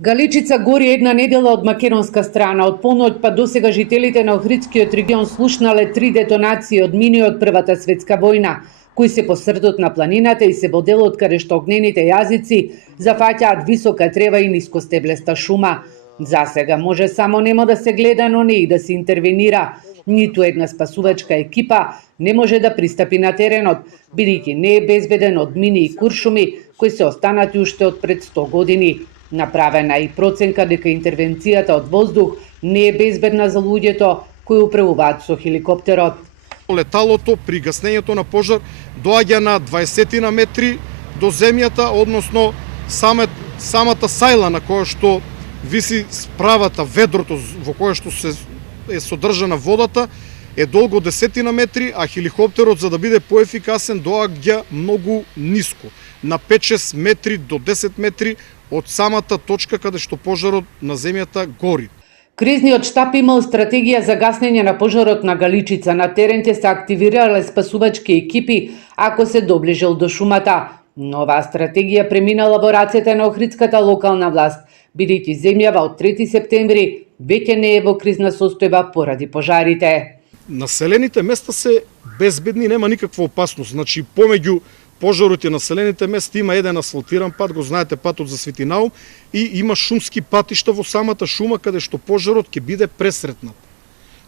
Галичица гори една недела од македонска страна. Од поноќ па досега жителите на Охридскиот регион слушнале 3 детонации од мини од Првата светска војна, кои се по средот на планината и се во делот каде што огнените јазици зафаќаат висока трева и нискостеблеста шума. Засега може само немо да се гледа, но не и да се интервенира. Ниту една спасувачка екипа не може да пристапи на теренот, бидејќи не е безбеден од мини и куршуми кои се останати уште од пред 100 години. Направена и проценка дека интервенцијата од воздух не е безбедна за луѓето кои управуваат со хеликоптерот. Леталото при гаснењето на пожар доаѓа на 20 на метри до земјата, односно самата сајла на која што виси справата, ведрото во кое што се е содржана водата, е долго 10 на метри, а хеликоптерот, за да биде поефикасен, доаѓа многу ниско, на 5-6 метри до 10 метри од самата точка каде што пожарот на земјата гори. Кризниот штаб имал стратегија за гаснење на пожарот на Галичица. На терен ќе се активирале спасувачки екипи ако се доближил до шумата. Но оваа стратегија преминала во рацете на Охридската локална власт, бидејќи земјава од 3 септември веќе не е во кризна состојба поради пожарите. Населените места се безбедни, нема никаква опасност. Значи, помеѓу пожарот и населените места има еден асфалтиран пат, го знаете, патот за Свети Наум, и има шумски патишта во самата шума каде што пожарот ќе биде пресретнат.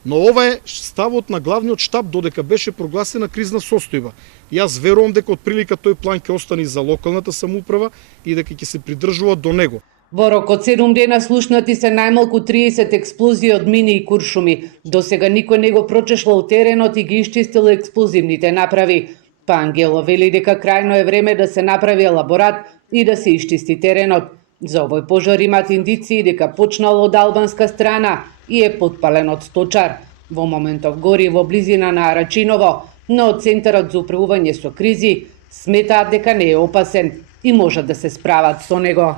Но ова е ставот на главниот штаб додека беше прогласена кризна состојба. Јас верувам дека од прилика тој план ќе остане за локалната самоуправа и дека ќе се придржува до него. Во рок од 7 дена слушнати се најмалку 30 експлозии од мини и куршуми. Досега никој не го прочешлал теренот и ги исчистил експлозивните направи. Па Ангело вели дека крајно е време да се направи елаборат и да се исчисти теренот. За овој пожар имат индиции дека почнал од албанска страна и е потпален од сточар. Во моментов гори во близина на Арачиново, но од Центарот за управување со кризи сметаат дека не е опасен и можат да се справат со него.